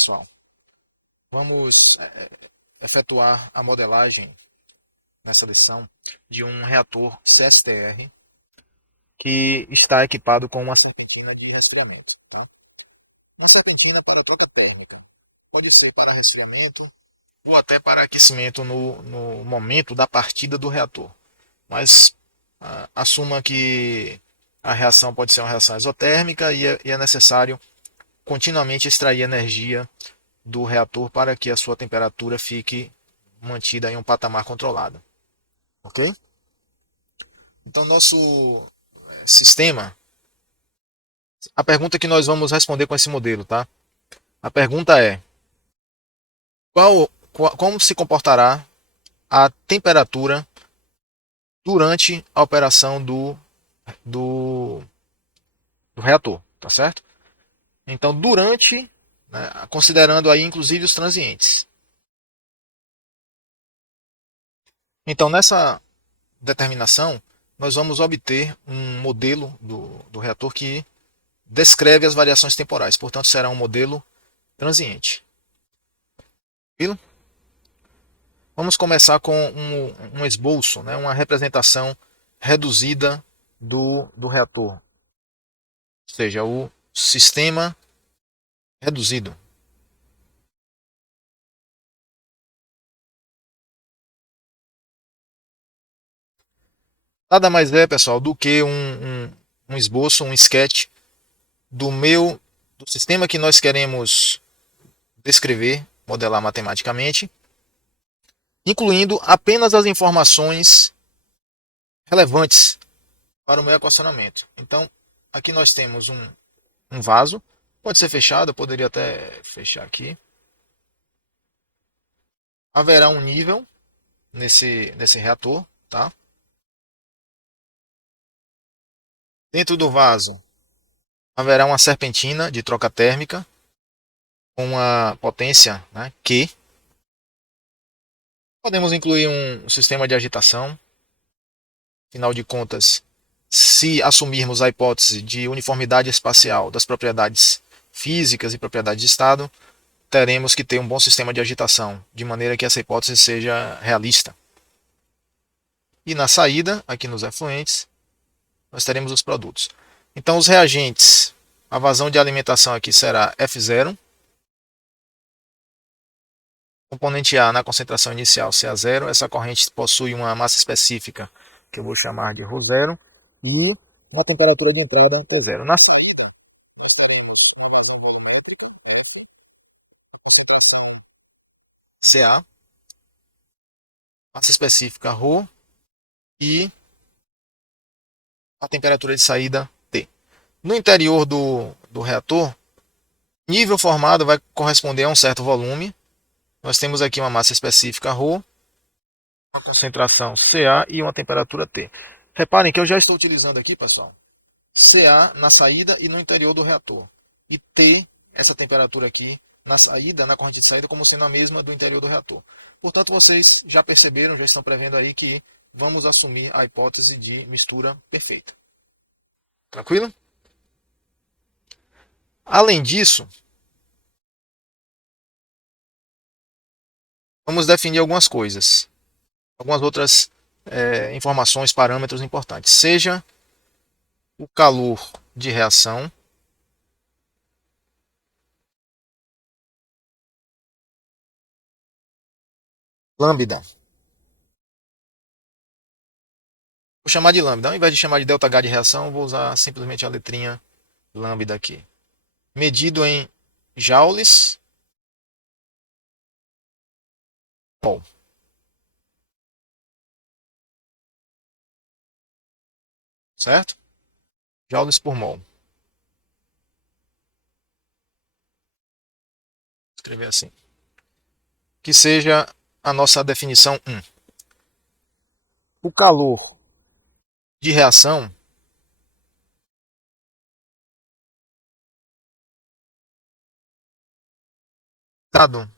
pessoal, vamos efetuar a modelagem nessa lição de um reator CSTR que está equipado com uma serpentina de resfriamento. Tá? Uma serpentina para troca térmica. Pode ser para resfriamento ou até para aquecimento no momento da partida do reator. Mas assuma que a reação pode ser uma reação exotérmica e é necessário continuamente extrair energia do reator para que a sua temperatura fique mantida em um patamar controlado. Ok? Então, nosso sistema, a pergunta que nós vamos responder com esse modelo, tá? A pergunta é: como se comportará a temperatura durante a operação do, do reator, tá certo? Então, durante, né, considerando aí inclusive os transientes. Então, nessa determinação, nós vamos obter um modelo do reator que descreve as variações temporais, portanto, será um modelo transiente. Tranquilo? Vamos começar com um esboço, né, uma representação reduzida do reator, ou seja, o sistema reduzido. Nada mais é, pessoal, do que um esboço, um sketch do sistema que nós queremos descrever, modelar matematicamente, incluindo apenas as informações relevantes para o meu equacionamento. Então, aqui nós temos um vaso, pode ser fechado, eu poderia até fechar aqui. Haverá um nível nesse reator, tá? Dentro do vaso haverá uma serpentina de troca térmica com uma potência, né, Q. Podemos incluir um sistema de agitação. Afinal de contas, se assumirmos a hipótese de uniformidade espacial das propriedades físicas e propriedades de estado, teremos que ter um bom sistema de agitação, de maneira que essa hipótese seja realista. E na saída, aqui nos efluentes, nós teremos os produtos. Então, os reagentes, a vazão de alimentação aqui será F0, componente A na concentração inicial CA0, essa corrente possui uma massa específica que eu vou chamar de ρ0 e uma temperatura de entrada T0. Na saída, nós teremos uma vazão volumétrica a concentração CA, massa específica ρ e a temperatura de saída T. No interior do reator, nível formado vai corresponder a um certo volume. Nós temos aqui uma massa específica ρ, uma concentração Ca e uma temperatura T. Reparem que eu já estou utilizando aqui, pessoal, Ca na saída e no interior do reator. E T, essa temperatura aqui, na saída, na corrente de saída, como sendo a mesma do interior do reator. Portanto, vocês já perceberam, já estão prevendo aí que vamos assumir a hipótese de mistura perfeita. Tranquilo? Além disso, vamos definir algumas coisas. Algumas outras informações, parâmetros importantes. Seja o calor de reação, lambda. Vou chamar de lambda. Ao invés de chamar de ΔH de reação, vou usar simplesmente a letrinha lambda aqui. Medido em joules mol. Certo? Joules por mol. Vou escrever assim. Que seja a nossa definição 1. O calor de reação dado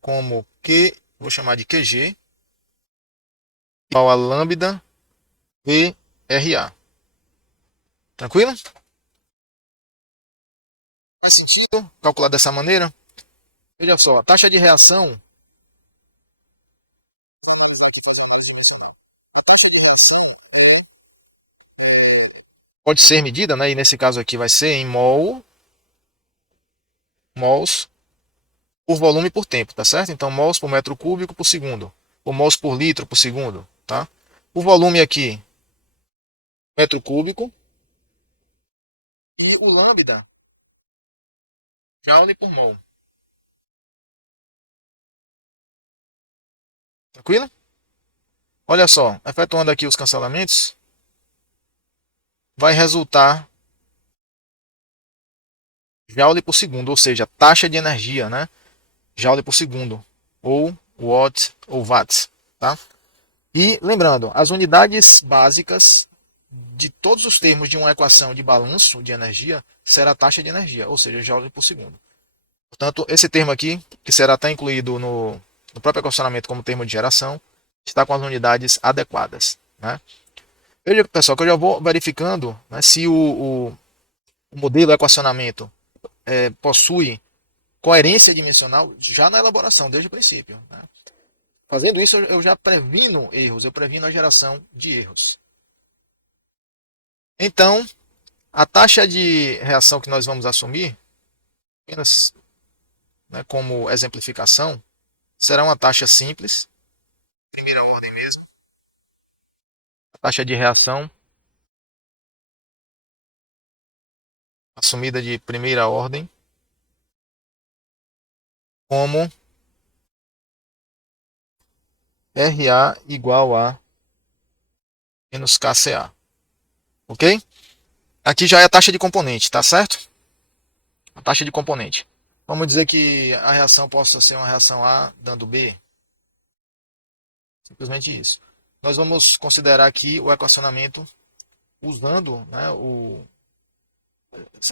como Q, vou chamar de QG, igual a lambda VRA. Tranquilo? Faz sentido calcular dessa maneira? Veja só, a taxa de reação. A taxa de reação pode ser medida, né? E nesse caso aqui vai ser em mols por volume por tempo, tá certo? Então, mols por metro cúbico por segundo, ou mols por litro por segundo, tá? O volume aqui, metro cúbico, e o lambda, joule por mol. Tranquilo? Olha só, efetuando aqui os cancelamentos, vai resultar joule por segundo, ou seja, taxa de energia, né? Joule por segundo, ou watt ou watts, tá? E lembrando, as unidades básicas de todos os termos de uma equação de balanço de energia será a taxa de energia, ou seja, joule por segundo. Portanto, esse termo aqui, que será até incluído no próprio equacionamento como termo de geração, está com as unidades adequadas, né? Veja, pessoal, que eu já vou verificando, né, se o modelo equacionamento possui coerência dimensional já na elaboração, desde o princípio, né? Fazendo isso, eu já previno erros, eu previno a geração de erros. Então, a taxa de reação que nós vamos assumir, apenas, né, como exemplificação, será uma taxa simples, primeira ordem mesmo, a taxa de reação assumida de primeira ordem, como RA igual a menos KCA, ok? Aqui já é a taxa de componente, tá certo? A taxa de componente. Vamos dizer que a reação possa ser uma reação A dando B. Simplesmente isso. Nós vamos considerar aqui o equacionamento usando, né,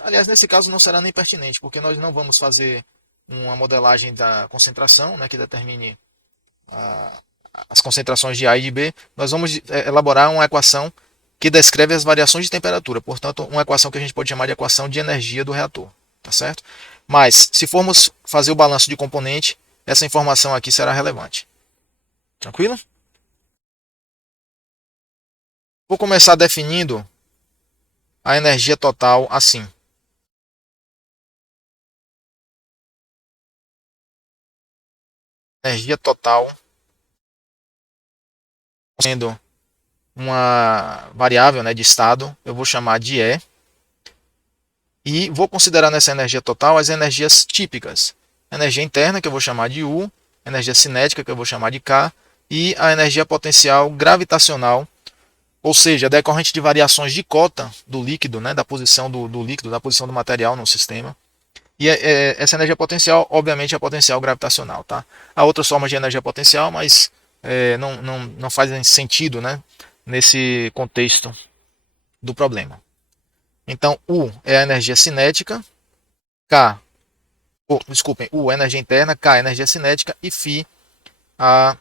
aliás, nesse caso não será nem pertinente, porque nós não vamos fazer uma modelagem da concentração, né, que determine a, as concentrações de A e de B. Nós vamos elaborar uma equação que descreve as variações de temperatura, portanto, uma equação que a gente pode chamar de equação de energia do reator, tá certo? Mas, se formos fazer o balanço de componente, essa informação aqui será relevante. Tranquilo? Vou começar definindo a energia total assim. Energia total sendo uma variável, né, de estado, eu vou chamar de E. E vou considerar nessa energia total as energias típicas. Energia interna, que eu vou chamar de U, energia cinética, que eu vou chamar de K, e a energia potencial gravitacional, ou seja, decorrente de variações de cota do líquido, né, da posição do líquido, da posição do material no sistema. E essa energia potencial, obviamente, é a potencial gravitacional. Tá? Há outras formas de energia potencial, mas não fazem sentido, né, nesse contexto do problema. Então, U é a energia cinética, K, desculpem, U é a energia interna, K é a energia cinética e Φ a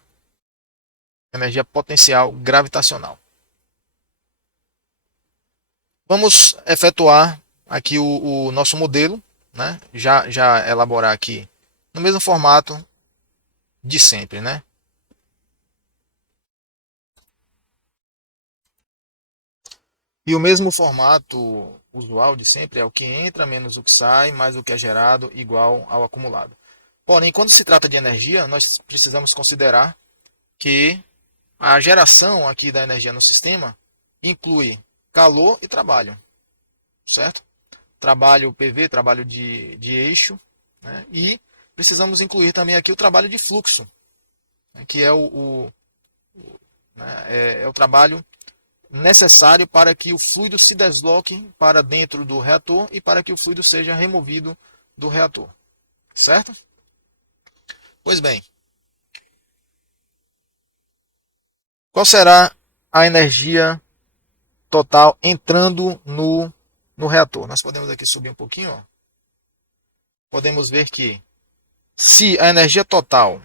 energia potencial gravitacional. Vamos efetuar aqui o nosso modelo, né? Já elaborar aqui no mesmo formato de sempre, né? E o mesmo formato usual de sempre é o que entra menos o que sai, mais o que é gerado igual ao acumulado. Porém, quando se trata de energia, nós precisamos considerar que a geração aqui da energia no sistema inclui calor e trabalho, certo? Trabalho PV, trabalho de eixo, né? E precisamos incluir também aqui o trabalho de fluxo, né? Que é né? É o trabalho necessário para que o fluido se desloque para dentro do reator e para que o fluido seja removido do reator, certo? Pois bem, qual será a energia total entrando no reator? Nós podemos aqui subir um pouquinho, ó. Podemos ver que se a energia total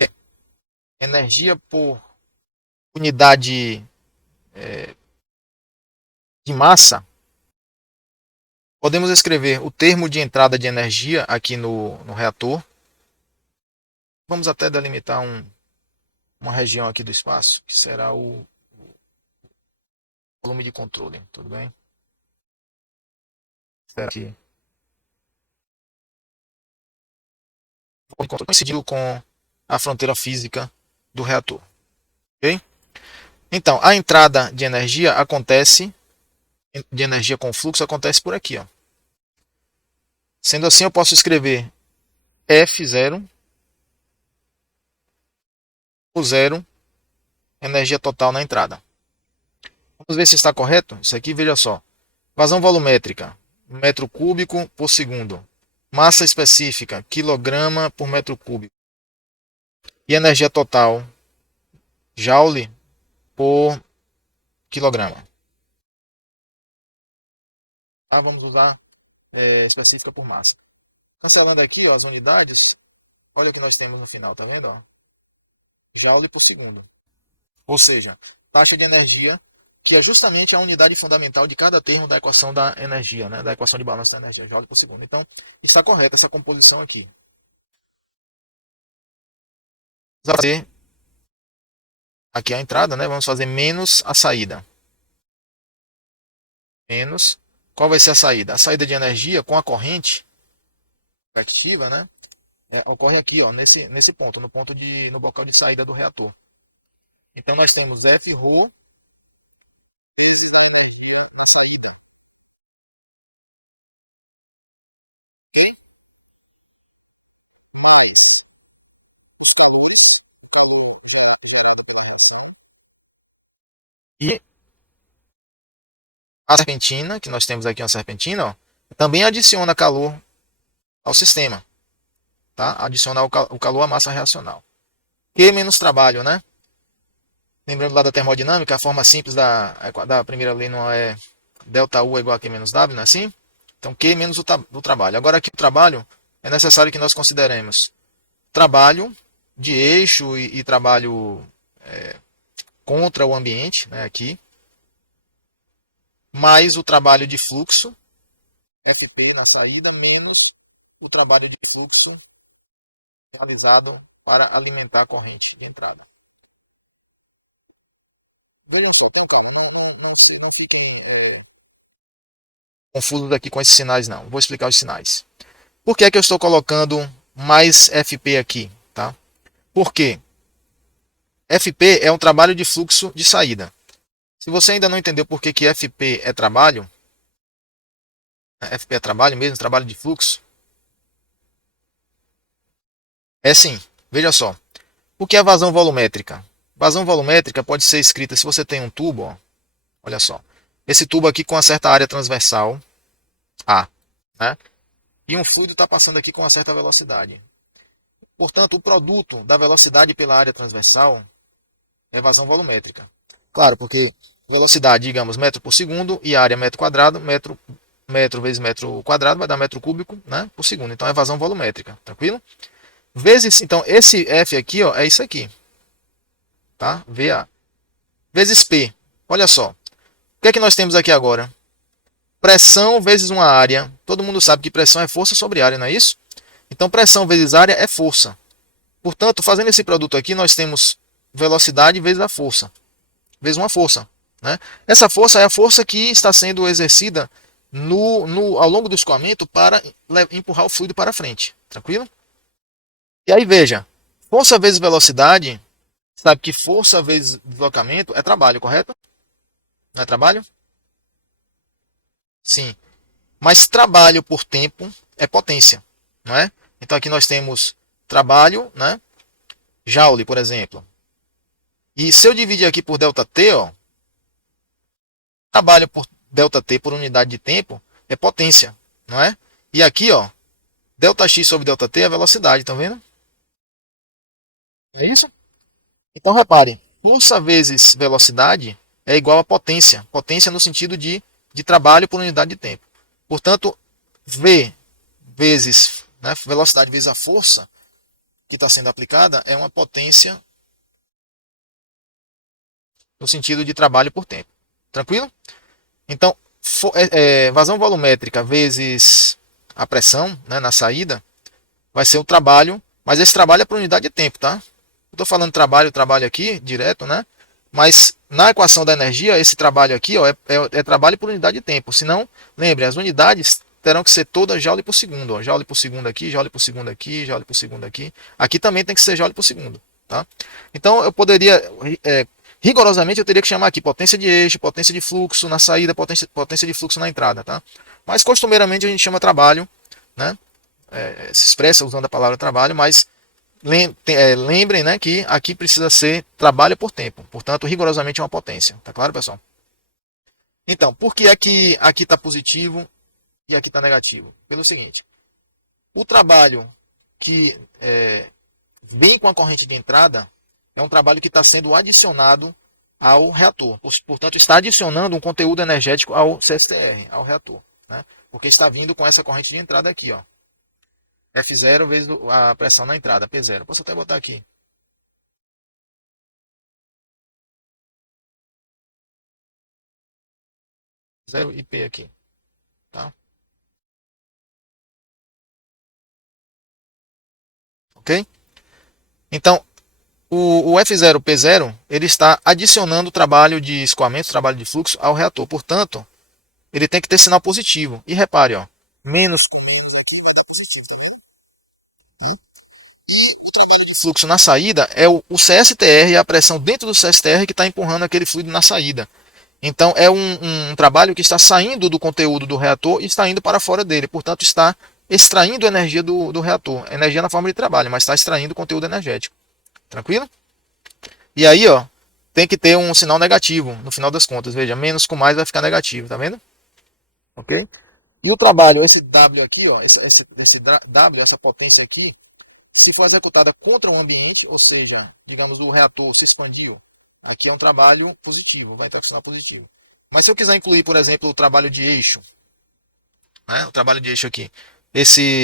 é energia por unidade de massa, Podemos escrever o termo de entrada de energia aqui no reator. Vamos até delimitar uma região aqui do espaço, que será o volume de controle, tudo bem? Será que coincidiu com a fronteira física do reator, ok? Então, a entrada de energia com fluxo acontece por aqui, ó. Sendo assim, eu posso escrever F0 por 0, energia total na entrada. Vamos ver se está correto. Isso aqui, veja só. Vazão volumétrica, metro cúbico por segundo. Massa específica, quilograma por metro cúbico. E energia total, joule por quilograma. Vamos usar específica por massa. Cancelando aqui, ó, as unidades, olha o que nós temos no final, tá vendo? Ó? Joule por segundo. Ou seja, taxa de energia, que é justamente a unidade fundamental de cada termo da equação da energia, né? Da equação de balanço da energia, joule por segundo. Então, está correta essa composição aqui. Vamos fazer aqui a entrada, né? Vamos fazer menos a saída. Menos. Qual vai ser a saída? A saída de energia com a corrente convectiva, né? Ocorre aqui, ó, nesse ponto, no bocal de saída do reator. Então nós temos F ρ vezes a energia na saída. E a serpentina, que nós temos aqui uma serpentina, ó, também adiciona calor ao sistema, tá? Adiciona o calor à massa reacional. Q menos trabalho, né? Lembrando lá da termodinâmica, a forma simples da primeira lei não é ΔU é igual a Q menos W, não é assim? Então Q menos o trabalho. Agora aqui o trabalho é necessário que nós consideremos trabalho de eixo e trabalho contra o ambiente, né, aqui, mais o trabalho de fluxo, FP na saída, menos o trabalho de fluxo realizado para alimentar a corrente de entrada. Vejam só, tem calma, não fiquem confusos aqui com esses sinais, não. Vou explicar os sinais. Por que é que eu estou colocando mais FP aqui? Tá? Porque FP é um trabalho de fluxo de saída. Se você ainda não entendeu por que FP é trabalho, FP é trabalho mesmo, trabalho de fluxo, é sim. Veja só. O que é vazão volumétrica? Vazão volumétrica pode ser escrita se você tem um tubo, ó, olha só. Esse tubo aqui com uma certa área transversal, A, né? E um fluido está passando aqui com uma certa velocidade. Portanto, o produto da velocidade pela área transversal é vazão volumétrica. Claro, porque velocidade, digamos, metro por segundo e área metro quadrado, metro vezes metro quadrado vai dar metro cúbico, né, por segundo. Então é vazão volumétrica, tranquilo? Vezes, então, esse F aqui, ó, é isso aqui, tá? VA. Vezes P. Olha só. O que é que nós temos aqui agora? Pressão vezes uma área. Todo mundo sabe que pressão é força sobre área, não é isso? Então, pressão vezes área é força. Portanto, fazendo esse produto aqui, nós temos velocidade vezes a força. Vezes uma força. Né? Essa força é a força que está sendo exercida ao longo do escoamento para empurrar o fluido para frente. Tranquilo? E aí, veja. Força vezes velocidade. Sabe que força vezes deslocamento é trabalho, correto? Não é trabalho? Sim. Mas trabalho por tempo é potência, não é? Então aqui nós temos trabalho, né? Joule, por exemplo. E se eu dividir aqui por ΔT, ó, trabalho por ΔT por unidade de tempo é potência, não é? E aqui, ó, ΔX sobre ΔT é velocidade, estão vendo? É isso? Então repare, força vezes velocidade é igual a potência. Potência no sentido de trabalho por unidade de tempo. Portanto, V vezes, né, velocidade vezes a força que está sendo aplicada é uma potência no sentido de trabalho por tempo. Tranquilo? Então, Vazão volumétrica vezes a pressão, né, na saída, vai ser o trabalho, mas esse trabalho é por unidade de tempo, tá? Eu estou falando trabalho aqui, direto, né? Mas na equação da energia, esse trabalho aqui ó, é trabalho por unidade de tempo. Senão, lembre, as unidades terão que ser todas joule por segundo. Ó. Joule por segundo aqui, joule por segundo aqui, joule por segundo aqui. Aqui também tem que ser joule por segundo. Tá? Então, eu poderia, rigorosamente, eu teria que chamar aqui potência de eixo, potência de fluxo na saída, potência de fluxo na entrada. Tá? Mas, costumeiramente, a gente chama trabalho, né? Se expressa usando a palavra trabalho, mas lembrem, né, que aqui precisa ser trabalho por tempo. Portanto, rigorosamente é uma potência. Tá claro, pessoal? Então, por que é que aqui está positivo e aqui está negativo? Pelo seguinte, o trabalho que vem com a corrente de entrada é um trabalho que está sendo adicionado ao reator. Portanto, está adicionando um conteúdo energético ao CSTR, ao reator. Né? Porque está vindo com essa corrente de entrada aqui, ó. F0 vezes a pressão na entrada, P0. Posso até botar aqui. 0 e P aqui. Tá? Ok? Então, o F0, P0, ele está adicionando trabalho de escoamento, trabalho de fluxo ao reator. Portanto, ele tem que ter sinal positivo. E repare, ó, menos fluxo na saída é o CSTR, a pressão dentro do CSTR que está empurrando aquele fluido na saída. Então, é um trabalho que está saindo do conteúdo do reator e está indo para fora dele. Portanto, está extraindo energia do reator. Energia na forma de trabalho, mas está extraindo conteúdo energético. Tranquilo? E aí, ó, tem que ter um sinal negativo no final das contas. Veja, menos com mais vai ficar negativo, tá vendo? Ok? E o trabalho, esse W aqui, ó, esse W, essa potência aqui, se for executada contra o ambiente, ou seja, digamos, o reator se expandiu, aqui é um trabalho positivo, vai fraccionar positivo. Mas se eu quiser incluir, por exemplo, o trabalho de eixo, né, o trabalho de eixo aqui,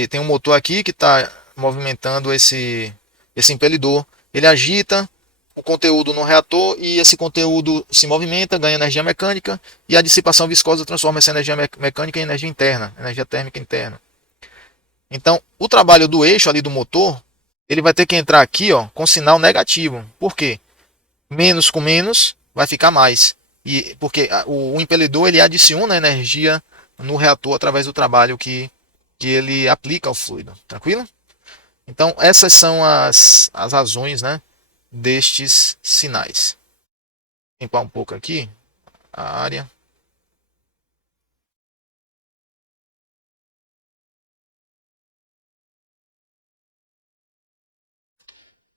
tem um motor aqui que está movimentando esse impelidor, ele agita o conteúdo no reator e esse conteúdo se movimenta, ganha energia mecânica e a dissipação viscosa transforma essa energia mecânica em energia interna, energia térmica interna. Então, o trabalho do eixo ali do motor, ele vai ter que entrar aqui, ó, com sinal negativo. Por quê? Menos com menos vai ficar mais. E porque o impelidor ele adiciona energia no reator através do trabalho que ele aplica ao fluido. Tranquilo? Então, essas são as razões, né, destes sinais. Vou limpar um pouco aqui a área.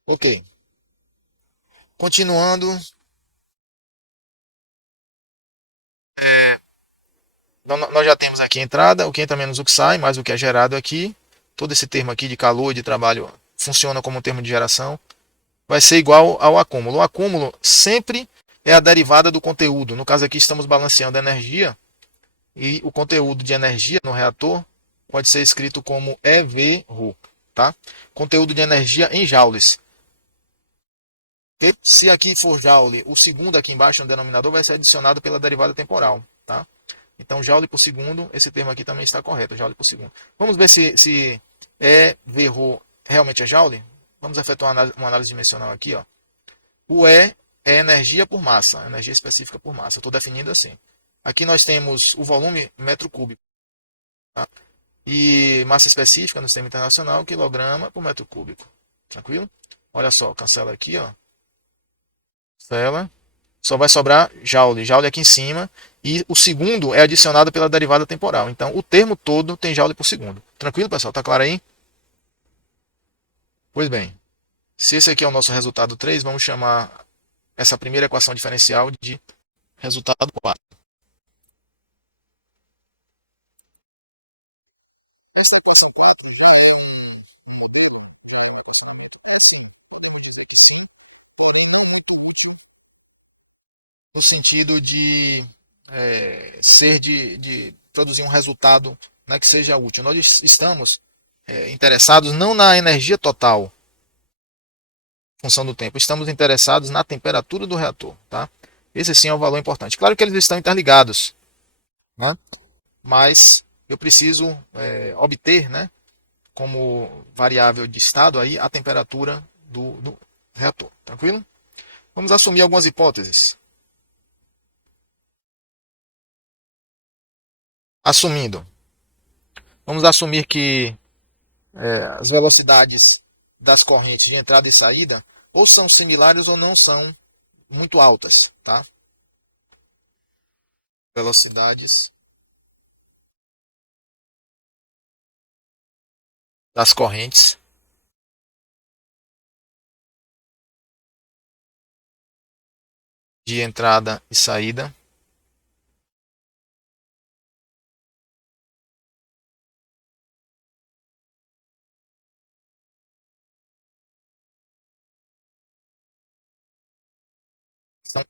Ok. Continuando, nós já temos aqui a entrada, o que entra menos o que sai, mais o que é gerado aqui. Todo esse termo aqui de calor e de trabalho funciona como um termo de geração. Vai ser igual ao acúmulo. O acúmulo sempre é a derivada do conteúdo. No caso aqui estamos balanceando a energia e o conteúdo de energia no reator pode ser escrito como EV-ρ, tá? Conteúdo de energia em joules. Se aqui for joule, o segundo aqui embaixo no denominador vai ser adicionado pela derivada temporal, tá? Então, joule por segundo, esse termo aqui também está correto, joule por segundo. Vamos ver se EV-ρ realmente é joule? Vamos efetuar uma análise dimensional aqui, ó. O E é energia por massa, energia específica por massa. Eu estou definindo assim. Aqui nós temos o volume metro cúbico. Tá? E massa específica no sistema internacional, quilograma por metro cúbico. Tranquilo? Olha só, cancela aqui, ó. Cancela. Só vai sobrar joule. Joule aqui em cima. E o segundo é adicionado pela derivada temporal. Então, o termo todo tem joule por segundo. Tranquilo, pessoal? Tá claro aí? Pois bem. Se esse aqui é o nosso resultado 3, vamos chamar essa primeira equação diferencial de resultado 4. Essa equação 4 já é um modelo assim, porém não muito útil no sentido de ser de produzir um resultado, né, que seja útil. Nós estamos interessados não na energia total, função do tempo, estamos interessados na temperatura do reator. Tá? Esse sim é um valor importante. Claro que eles estão interligados. né? Mas eu preciso obter, né, como variável de estado aí a temperatura do reator. Tranquilo? Vamos assumir algumas hipóteses. Assumindo, vamos assumir que as velocidades das correntes de entrada e saída ou são similares ou não são muito altas, tá? Velocidades das correntes de entrada e saída são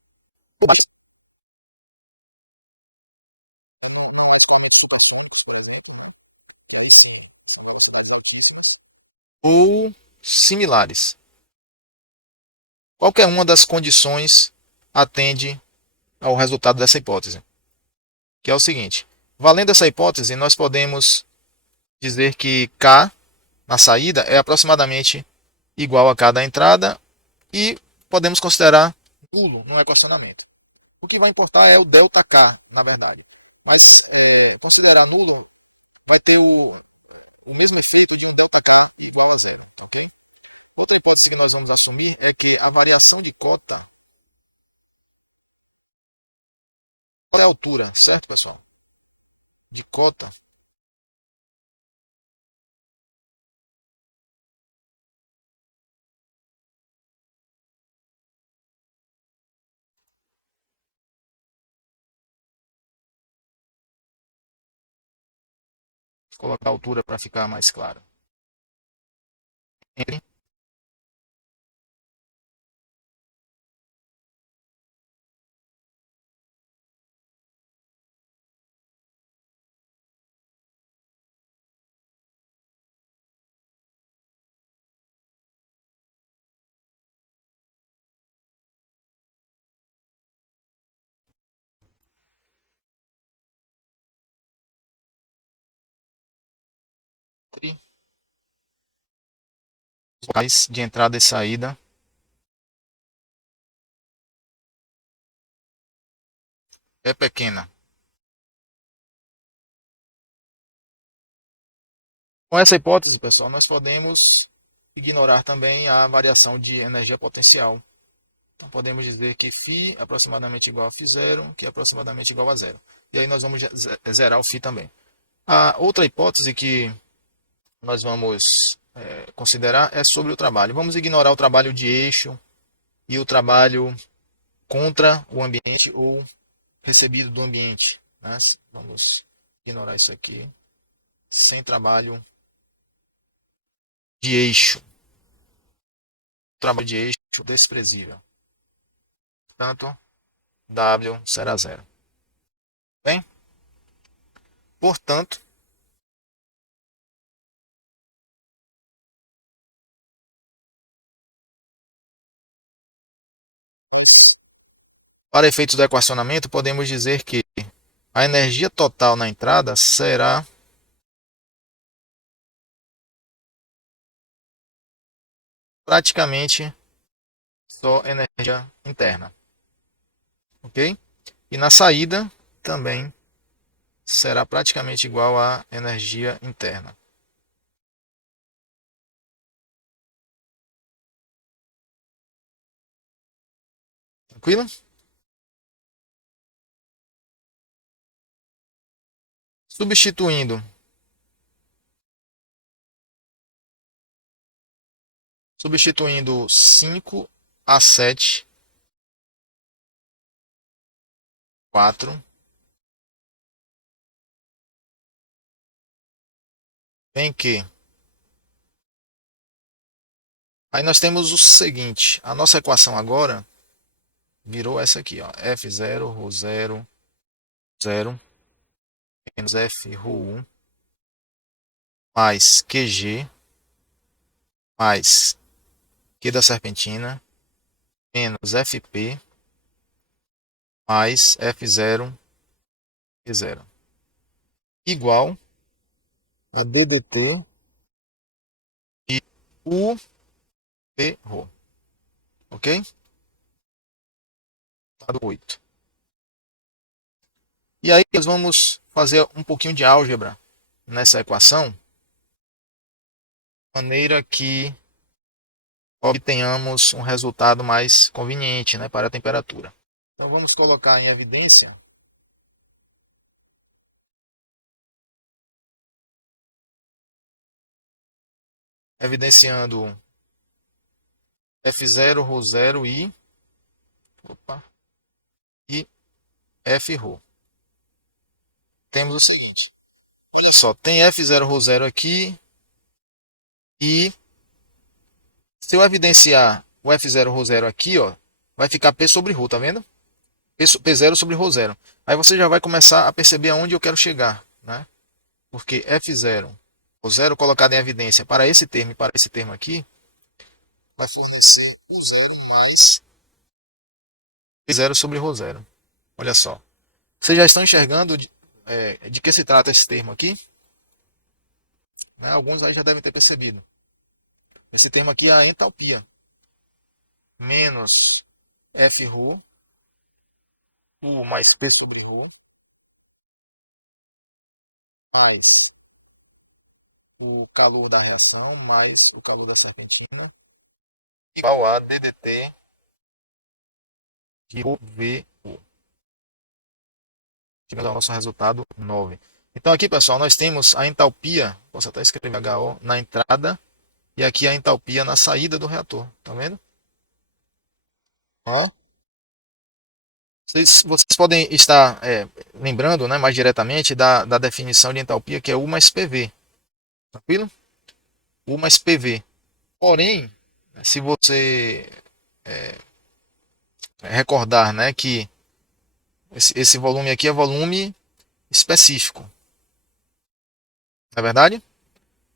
ou similares. Qualquer uma das condições atende ao resultado dessa hipótese, que é o seguinte: valendo essa hipótese, nós podemos dizer que K na saída é aproximadamente igual a K da entrada e podemos considerar nulo no equacionamento. O que vai importar é o delta K, na verdade. Mas considerar nulo vai ter o mesmo efeito de um delta K igual a zero. Okay? Outra hipótese que nós vamos assumir é que a variação de cota é a altura, certo, pessoal? De cota. Vou colocar a altura para ficar mais claro. Entre os locais de entrada e saída é pequena. Com essa hipótese, pessoal, nós podemos ignorar também a variação de energia potencial. Então, podemos dizer que φ é aproximadamente igual a φ0, que é aproximadamente igual a zero. E aí nós vamos zerar o φ também. A outra hipótese que nós vamos considerar é sobre o trabalho. Vamos ignorar o trabalho de eixo e o trabalho contra o ambiente ou recebido do ambiente, né? Vamos ignorar isso aqui. Sem trabalho de eixo. Trabalho de eixo desprezível. Portanto, W será zero. Bem? Portanto, para efeitos do equacionamento, podemos dizer que a energia total na entrada será praticamente só energia interna. Ok? E na saída também será praticamente igual à energia interna. Tranquilo? Substituindo, substituindo 5 a 7, 4, em que aí nós temos o seguinte, a nossa equação agora virou essa aqui, ó, F0, ρ0, 0, menos F, ρ1, mais QG, mais Q da serpentina, menos FP, mais F0, Q0. igual a DDT de U V ρ. Ok? Dado 8. E aí nós vamos fazer um pouquinho de álgebra nessa equação, de maneira que obtenhamos um resultado mais conveniente, né, para a temperatura. Então vamos colocar em evidência evidenciando F0, ρ0 e F ρ. Temos o seguinte, só tem F0, ρ0 aqui e se eu evidenciar o F0, ρ0 aqui, ó, vai ficar P sobre ρ, tá vendo? P0 sobre ρ0. Aí você já vai começar a perceber aonde eu quero chegar, né? Porque F0, ρ0 colocado em evidência para esse termo e para esse termo aqui, vai fornecer o zero mais P0 sobre ρ0. Olha só. Vocês já estão enxergando de que se trata esse termo aqui? Né? Alguns aí já devem ter percebido. Esse termo aqui é a entalpia. Menos F ρ, U mais P sobre ρ, mais o calor da reação, mais o calor da serpentina, igual a DDT de ρVU. Chegando ao nosso resultado 9. Então aqui, pessoal, nós temos a entalpia, posso até escrever HO, na entrada, e aqui a entalpia na saída do reator. Tá vendo? Ó. Vocês podem estar lembrando, né, mais diretamente da definição de entalpia, que é U mais PV. Tranquilo? U mais PV. Porém, se você recordar, né, que esse volume aqui é volume específico. Não é verdade?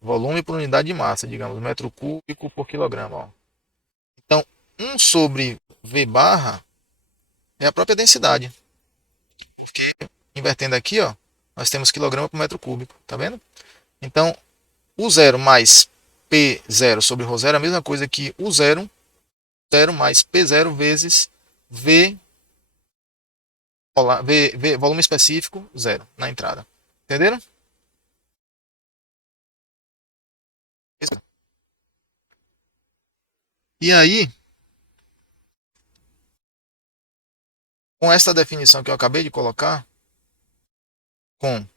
Volume por unidade de massa, digamos, metro cúbico por quilograma. Ó. Então, 1 sobre V barra é a própria densidade. Invertendo aqui, ó, nós temos quilograma por metro cúbico. Tá vendo? Então, U zero mais P0 sobre ρ0 é a mesma coisa que U0 zero mais P0 vezes V, volume específico, zero, na entrada. Entenderam? E aí, com esta definição que eu acabei de colocar, com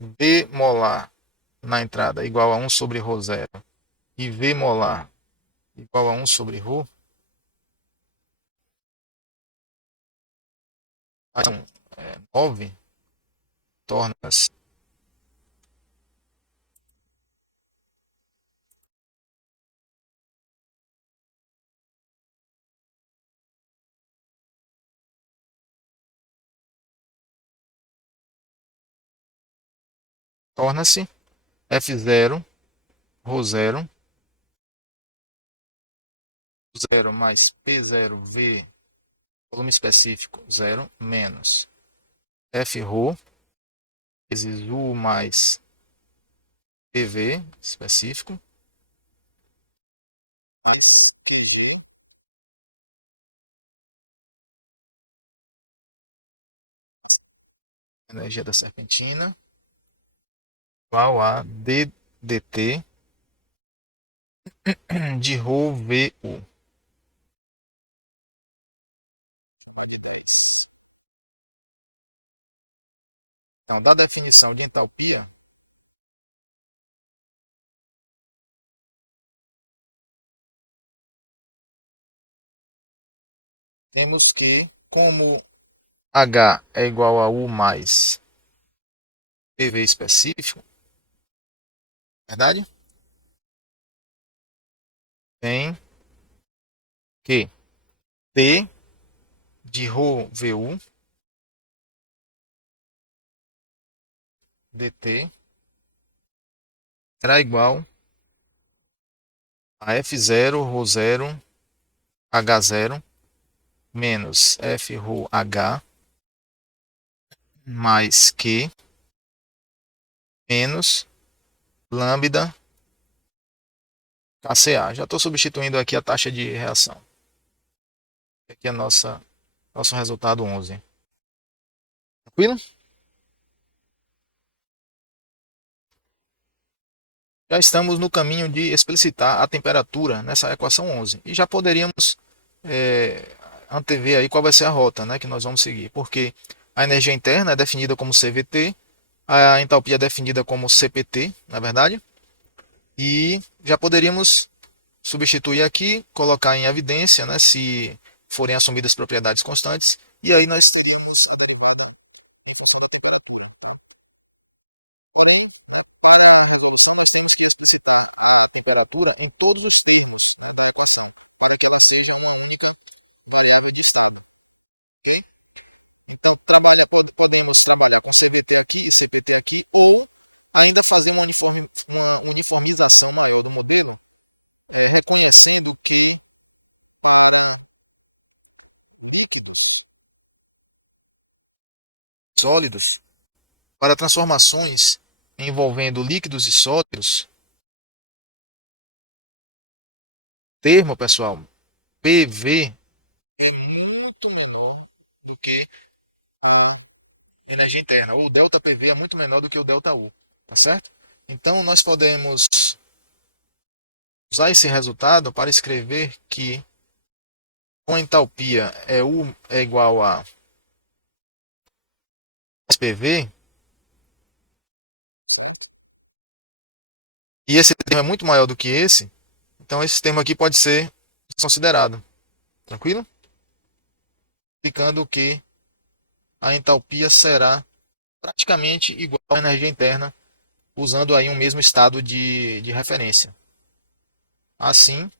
V molar na entrada igual a 1 sobre ρ0 e V molar igual a 1 sobre ρ, então, 9 torna-se F0, ρ0, 0 mais P0V, volume específico, 0, menos F ρ, vezes U mais PV, específico, mais QG, energia da serpentina, igual a DDT de ρVU. Então, da definição de entalpia, temos que, como H é igual a U mais PV específico, verdade? Tem que P de ρVU dt será igual a F0, ρ0, H0 menos F ρh mais Q menos lambda KCA. Já estou substituindo aqui a taxa de reação. Aqui é nosso resultado 11. Tranquilo? Já estamos no caminho de explicitar a temperatura nessa equação 11. E já poderíamos antever aí qual vai ser a rota, né, que nós vamos seguir. Porque a energia interna é definida como CVT, a entalpia é definida como CPT, na verdade. E já poderíamos substituir aqui, colocar em evidência, né, se forem assumidas propriedades constantes, e aí nós teríamos a derivada em função da temperatura. Tá? Porém, para a resolução, nós temos que especificar a temperatura em todos os termos da equação, para que ela seja uma única variável de estado. Okay? Então, podemos trabalhar com CDT aqui e CPT aqui, ou ainda fazer uma uniformização melhor do modelo, reconhecendo que para sólidas, para transformações envolvendo líquidos e sólidos, termo, pessoal, PV é muito menor do que a energia interna. O delta PV é muito menor do que o delta U, tá certo? Então nós podemos usar esse resultado para escrever que uma entalpia é U é igual a PV, e esse termo é muito maior do que esse, então esse termo aqui pode ser considerado. Tranquilo? Indicando que a entalpia será praticamente igual à energia interna, usando aí um mesmo estado de referência. Assim,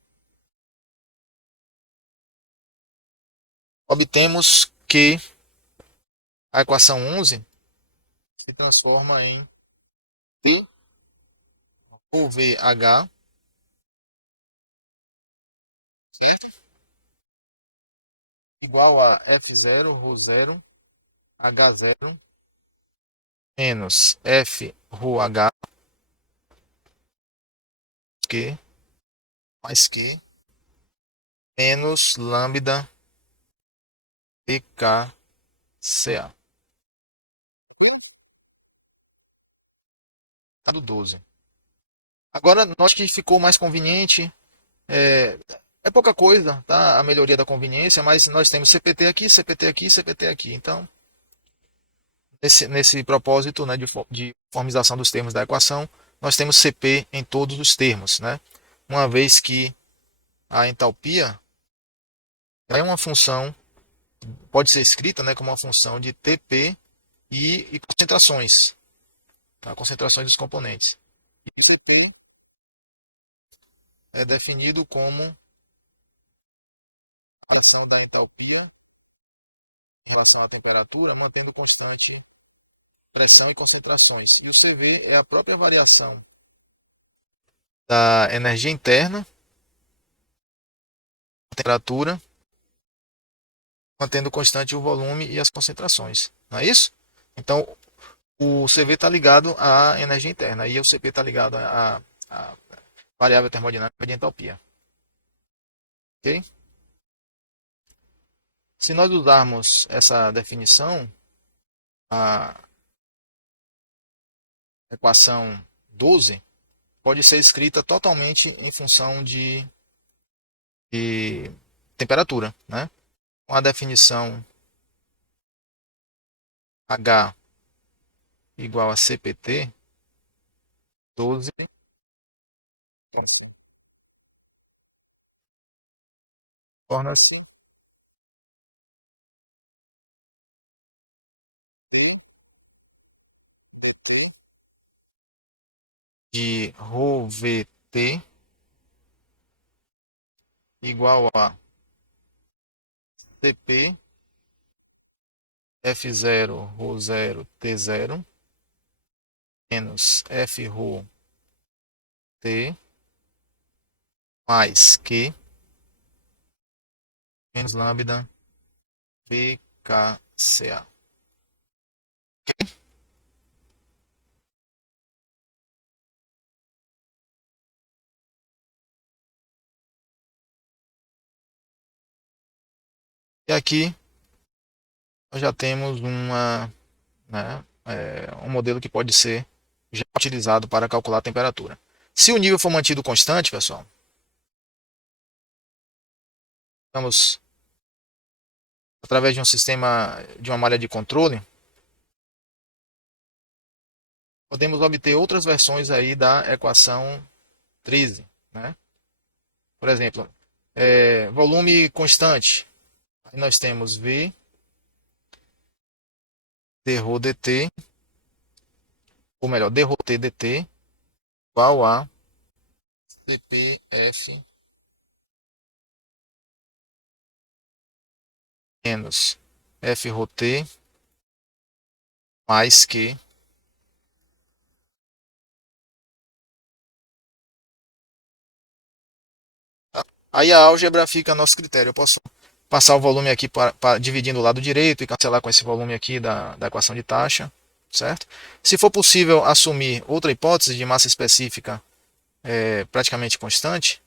obtemos que a equação 11 se transforma em T ou VH igual a F0, ρ0, H0 menos F ρh Q mais Q menos lambda PKCA. Tá do 12. Agora, nós que ficou mais conveniente, é, é pouca coisa, tá? A melhoria da conveniência, mas nós temos CPT aqui, CPT aqui, CPT aqui. Então, nesse propósito, né, de formização dos termos da equação, nós temos CP em todos os termos, né? Uma vez que a entalpia é uma função, pode ser escrita, né, como uma função de TP e concentrações, tá? Concentrações dos componentes. E o CP é definido como a relação da entalpia em relação à temperatura, mantendo constante pressão e concentrações. E o CV é a própria variação da energia interna, a temperatura, mantendo constante o volume e as concentrações. Não é isso? Então, o CV está ligado à energia interna e o CP está ligado à variável termodinâmica de entalpia. Ok? Se nós usarmos essa definição, a equação 12 pode ser escrita totalmente em função de temperatura, né? Com a definição H igual a CPT, 12 torna-se de ρVT igual a CP F0 ρ0 T0 menos F ρ T mais Q menos lambda PKCA. E aqui nós já temos né, um modelo que pode ser já utilizado para calcular a temperatura. Se o nível for mantido constante, pessoal, estamos através de um sistema de uma malha de controle, podemos obter outras versões aí da equação 13, né? Por exemplo, volume constante. Aí nós temos V dρ dt, ou melhor, dρ t dt igual a CPF menos FRT mais que. Aí a álgebra fica a nosso critério. Eu posso passar o volume aqui dividindo o lado direito e cancelar com esse volume aqui da equação de taxa, certo? Se for possível assumir outra hipótese de massa específica praticamente constante,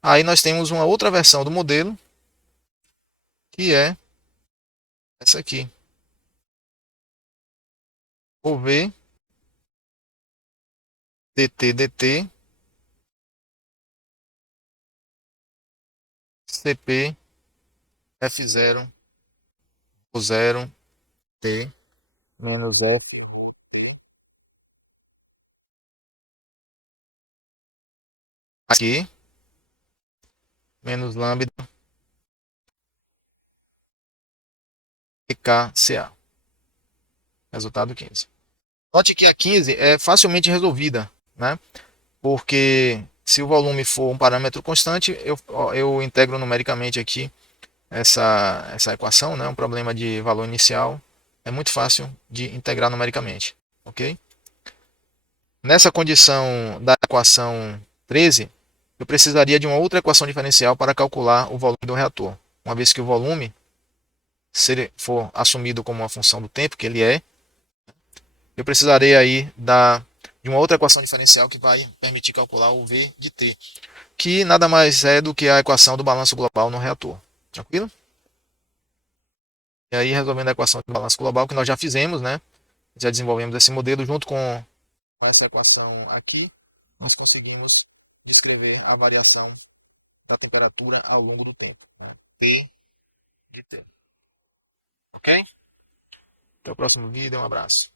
aí nós temos uma outra versão do modelo, que é essa aqui. O V dt CP F0 o 0 T menos F aqui menos lambda EKCA. Resultado 15. Note que a 15 é facilmente resolvida, né? Porque se o volume for um parâmetro constante, eu integro numericamente aqui essa equação, né? Um problema de valor inicial é muito fácil de integrar numericamente, ok? Nessa condição da equação 13, eu precisaria de uma outra equação diferencial para calcular o volume do reator. Uma vez que o volume, se ele for assumido como uma função do tempo, que ele é, eu precisarei aí de uma outra equação diferencial que vai permitir calcular o V de T, que nada mais é do que a equação do balanço global no reator. Tranquilo? E aí, resolvendo a equação do balanço global, que nós já fizemos, né? Já desenvolvemos esse modelo junto com essa equação aqui, nós conseguimos descrever a variação da temperatura ao longo do tempo. P de T. Ok? Até o próximo vídeo, um abraço.